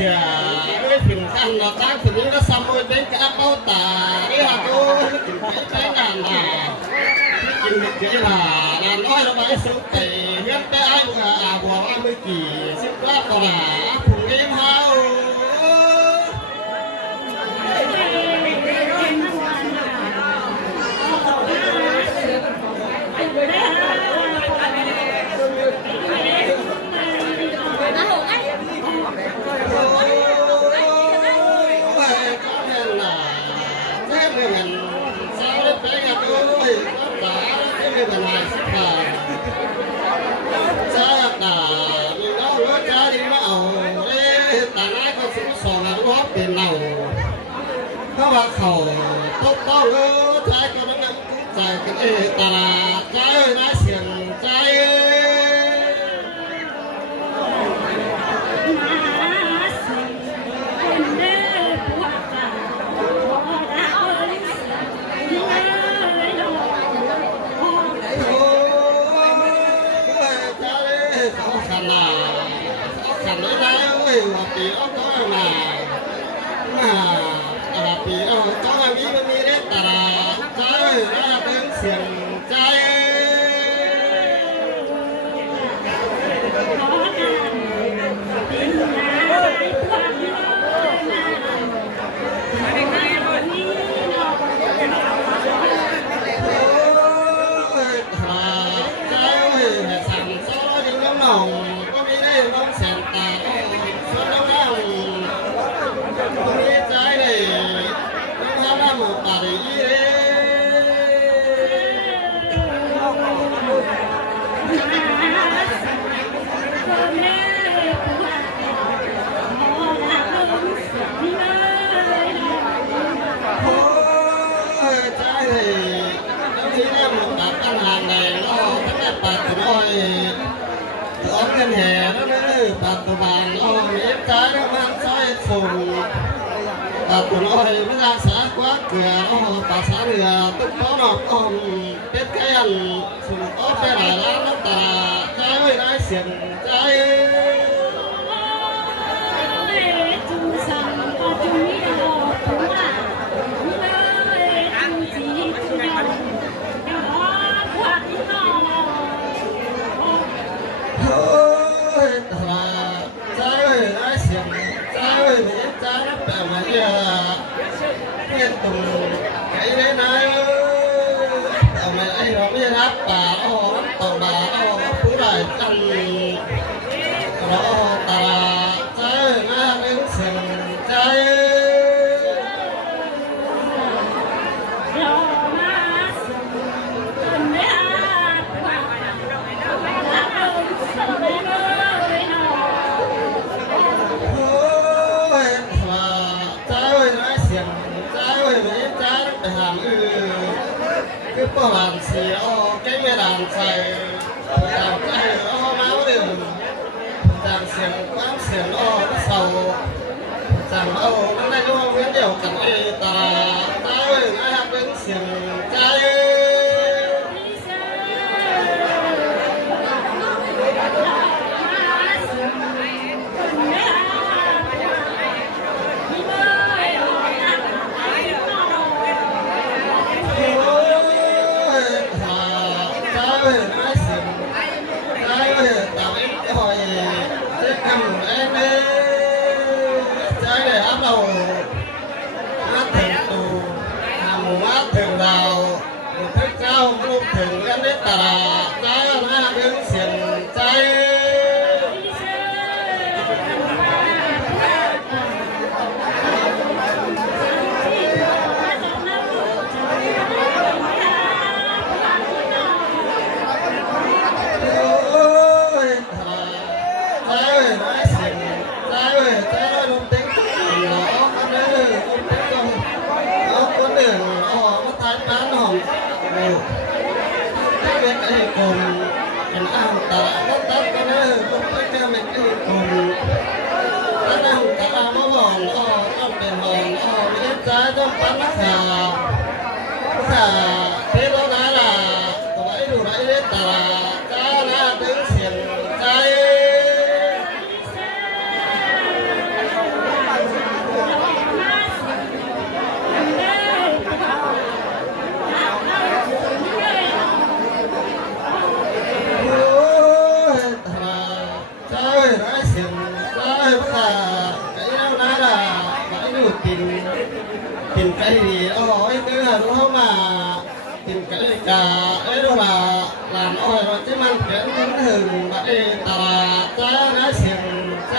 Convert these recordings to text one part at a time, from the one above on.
สียไม่ถึงขั้นเราตั้งถึงนี้ก็ซ้ำเลยเป็นกระเป๋าตาเนี่ยก็ถึงไปงานหนากินเกลืองานน้อยเราไปสุดไปเฮียนไปไอ้บัวบัวว่าไม่กี่สิบล้านกว่าถุงเลี้ยงเฮาเพราะว่าเขาต้องใช้ก็ต้องใจกันตลาดใจน่าเสียงใจเขาขนาดแล้วว่าปีอ้อก็มาปีอ้อก็มีได้ตลาดใจน่าเป็นเสียงใจแห่แล้วปัจจุบันมีใจมันใส่ส่งปัจจุบันไม่รักษากว่าเกลือภาษาเรือตุ๊กต้นอ่อนเป็ดแก่นสุ่มต้นเป็นหลายล้านน้ำตาใจไม่ได้เสียงใจcái đấy này mày ấy nó mới đáp bà tàu bà phú đại chân nó ta trái nó đứng sừng trái cái bao làm gì cái mẹ làm phải làm cái máu đều làm xiềng quán xiềng sầu làm nó đây nó biết điều cần ta ơi ai học đến xiềng trái thường nào thức cao lúc thường gắn đến tà trái nó đứng xiềng trái mình ăn ta có tất cái nữa cũng phải cho mình đi cùng cái năng ta nó hòn trong biển hòn biết trái trong bắn xà thế đó là tụi ấy đủ đấy biết ta cá nó đứng xiềng trái ร้ายเสียงร้ายพระไอ้เราหน้าด่าไอ้ดูกินไก่ดีอ้อยเกลือรู้เข้ามากินไก่กาไอ้ดูละหลานอ้อยเราที่มันเปลี่ยนถึงไอ้ตาใจร้ายเสียงใจ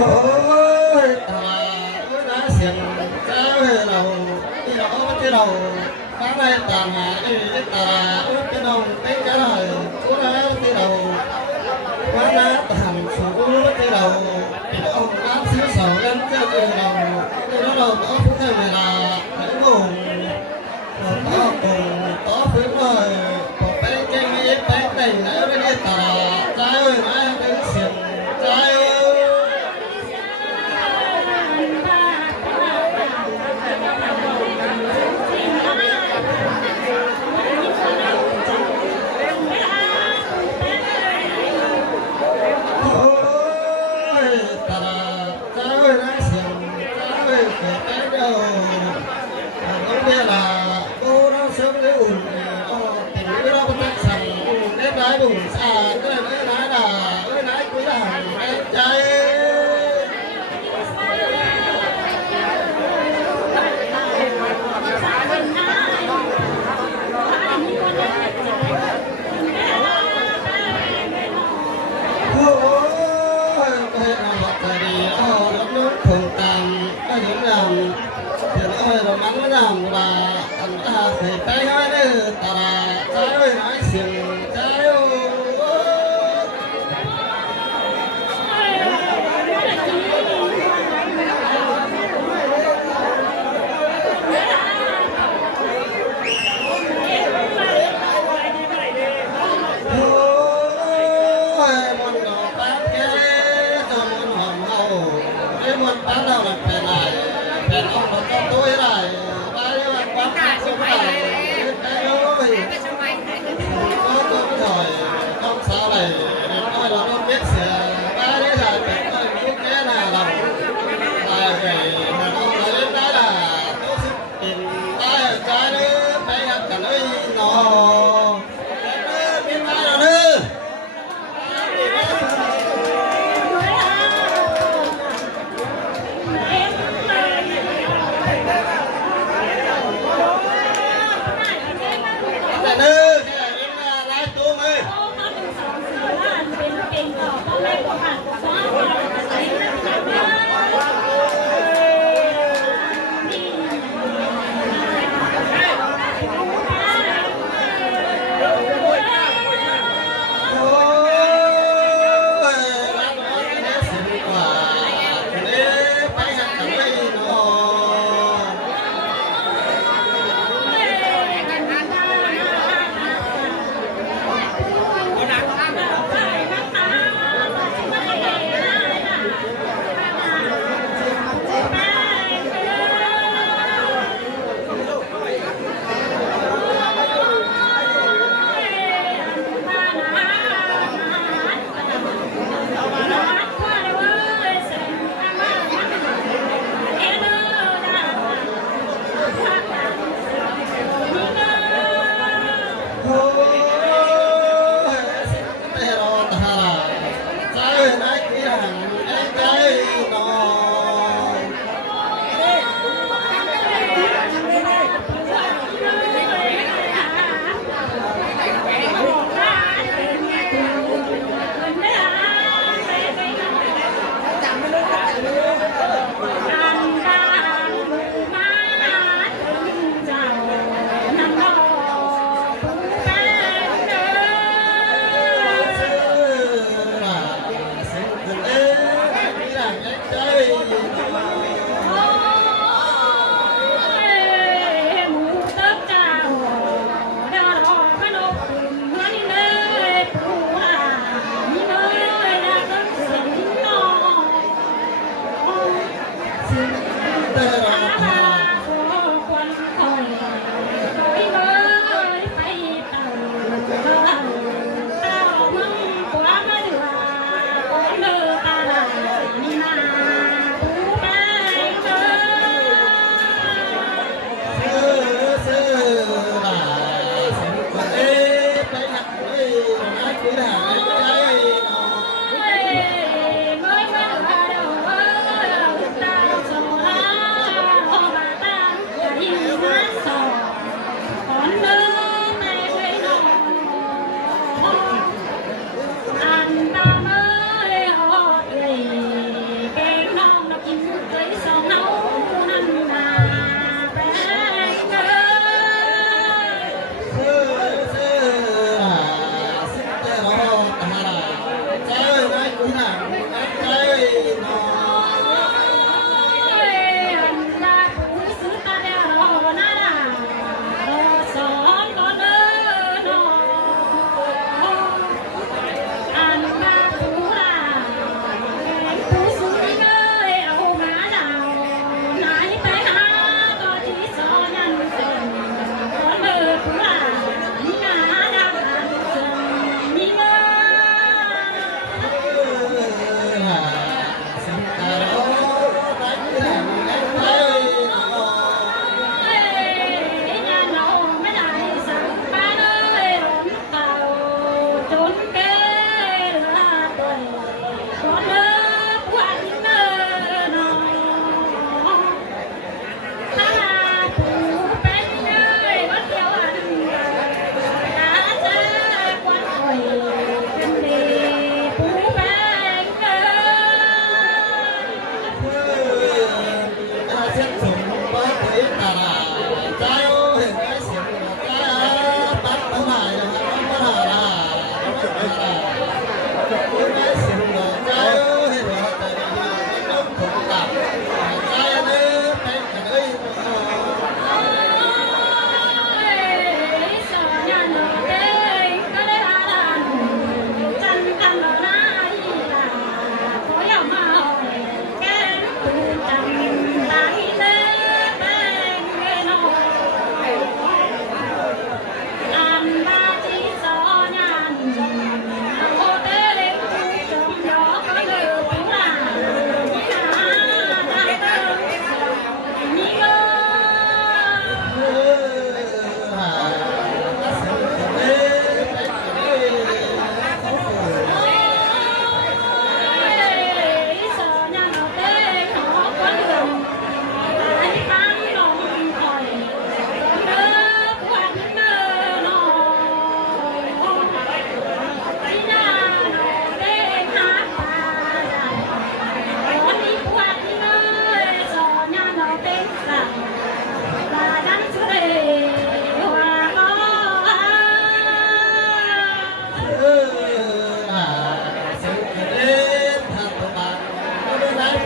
โอ้ยตาร้ายเสียงใจเราที่เราฟ้าในตาหาไอ้ตาที่เราเต้นกันเลยกูนะที่เราฟ้าหน้าต่างสูงที่เราที่เราน้ำซื้อสองกันเจ้าที่เราต้องพูดให้เวลาให้งงต้องพูดเลยพอไปแจ้งไม่ไปแต่งแล้วไม่ได้ตาใจร้ายเป็นเสียงใจđủ xa cái này nói là cái này quý là em trai mắng làm là anh ta thì tay nói đấy ta là trái ơi nói xiềng trái ơi muốn nó bán cái cho muốn hòm hậu cái muốn bán đâu là phải lại phải ông nó cho tôi lại có rồi con sao này nói là con biết sửa ba đấy là phải coi những cái là làm về mà con nói đến đó là tôi sức tiền ba trái nữa phải gặp cả nơi nó biết ba rồi nữa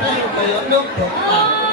แป้งประโยชน์ลูกผม